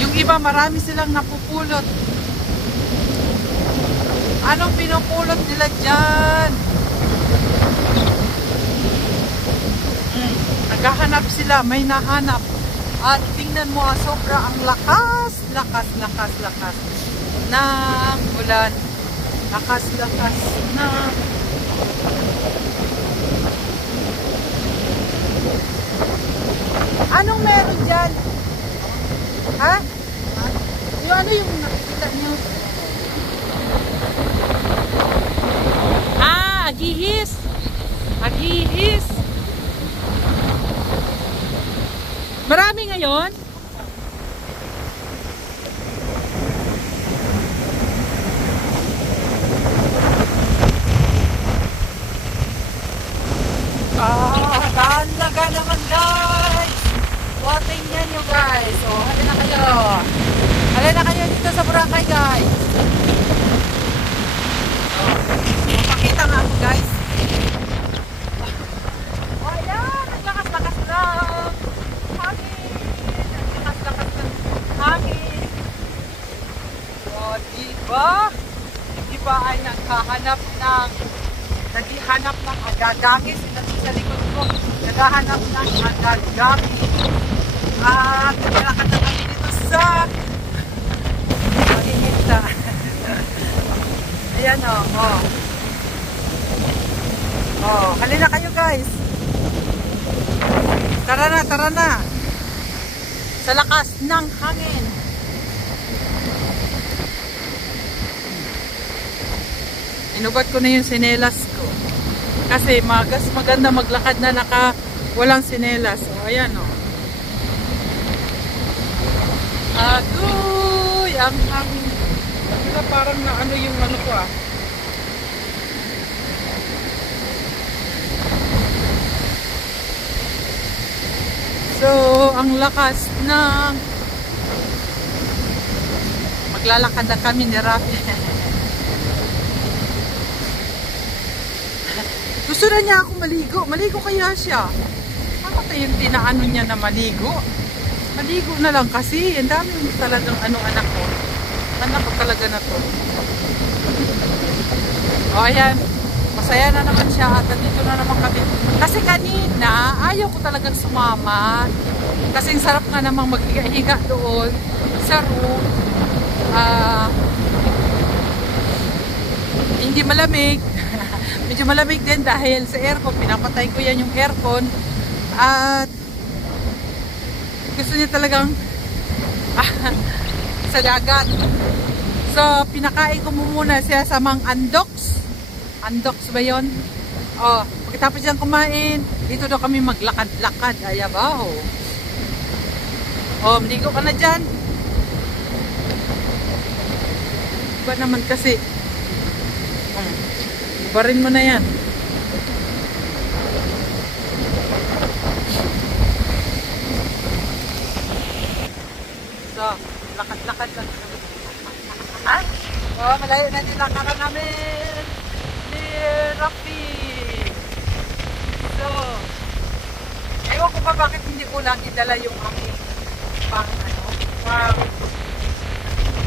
Yung iba marami silang napupulot. Anong pinupulot nila dyan? Naghahanap sila, may nahanap. At tingnan mo, sobra ang lakas ng ulan. Lakas na. Anong meron dyan? Ha? Yung ano yung nakikita nyo? Agihis. Agihis. Marami ngayon? Talaga naman guys. Tingnan nyo guys. Halina kayo. Halina kayo dito sa Boracay guys. Pakita nga ako guys. Ayan, naglakas-lakas lang. Hangin. Naglakas-lakas ng hangin. Diba? Yung iba ay naghahanap ng agagangis. Sa likod ko, naghahanap ng agagangis. Naglalakad na kami dito sa Malinita. Ayan halina kayo guys. Tara na. Sa lakas ng hangin. Inubad ko na yung sinelas ko. Kasi maganda maglakad na walang sinelas. Ayan Aduy, ang hangin. Parang na yung ano ko So, ang lakas ng maglalakad na kami ni Rafi. Gusto na niya ako maligo. Maligo kaya siya. Bakit yung tinaano niya na maligo? Maligo na lang kasi. Ang dami talagang anak ko. Anak ko talaga na to. Ayan. Masaya na naman siya at dito na naman kami. Kasi kanina, ayaw ko talagang sumama. Kasi sarap nga namang maghiga-higa doon sa room. Hindi malamig. Medyo malamig din dahil sa aircon. Pinapatay ko yan yung aircon. At gusto niya talagang sa dagat. So, pinakain ko muna siya sa mga andoks. Andoks ba yun? Pagkatapos siyang kumain, dito daw kami maglakad-lakad. Ayabaw. Maligo ka na dyan. Iba naman kasi. Ibarin mo na yan. So, lakad-lakad lang. Malayo na din lakaran namin ni Rafi. So, ewan ko pa bakit hindi ko lang idala yung aking pang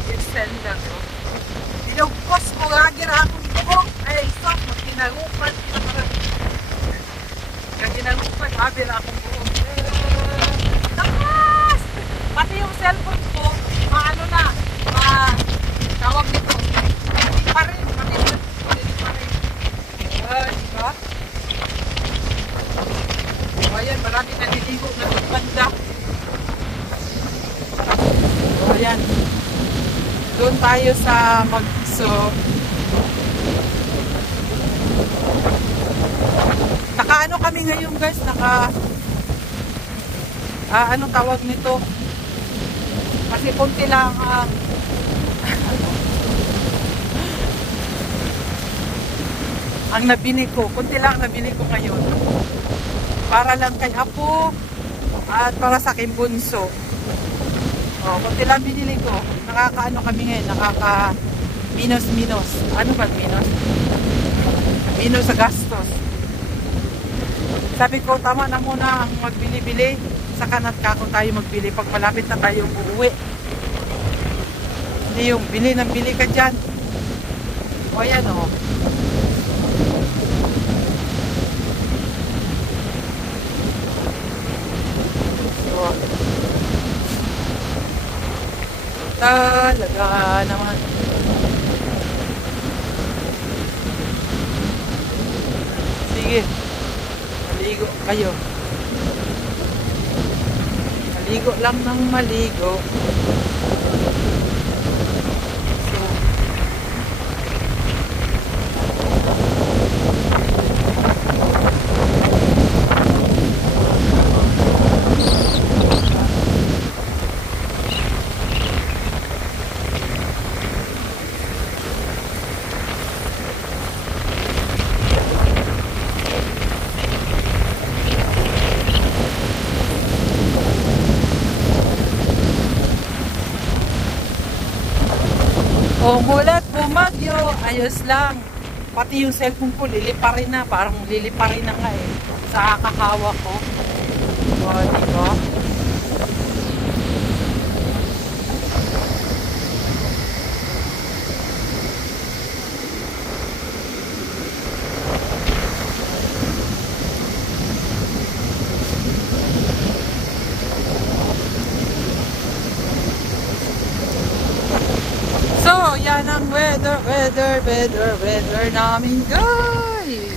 extender. Dinugpos ko lagi na akong buhok. Ay, stop, magkinagupan. Magkinagupan, habi na akong buhok. Takas! Pati yung cellphone ko, maano na, tawag nito. Hindi pa rin, pati pa rin. Diba? Ayan, marami naliligo na sa banda. Ayan. Doon tayo sa Magso. Naka-ano kami ngayon guys, anong tawag nito? Kasi konti lang ang nabili ko. Konti lang nabili ko ngayon. Para lang kay Apo at para sa aking bunso. Konti lang binili ko. Nakakaano kami ngayon, Minus. Ano ba minus? Minus sa gastos. Sabi ko, tama na muna ang magbili-bili. Saka na't tayo magbili pag malapit na tayo uuwi. Hindi yung bili ng bili ka dyan. O yan o. So, talaga naman. Sige. Maligo kayo. Maligo lang ng maligo. Umulat, bumagyo, ayos lang. Pati yung cellphone ko, liliparin na. Parang liliparin na nga eh. Sa kakahawak ko. O, diba? So, yan ang weather namin, guys.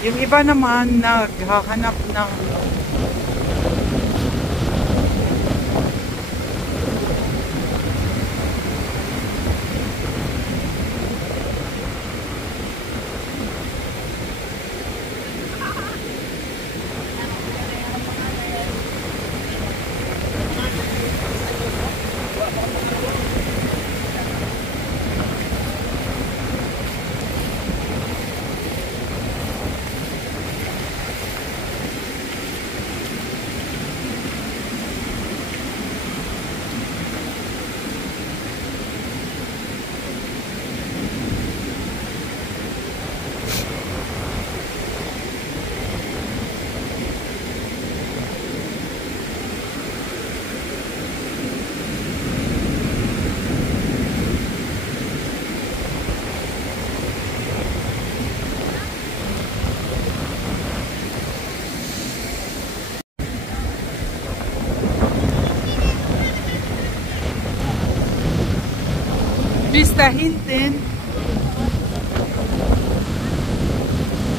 Yung iba naman naghahanap ng Vista Hinton.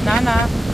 Nana.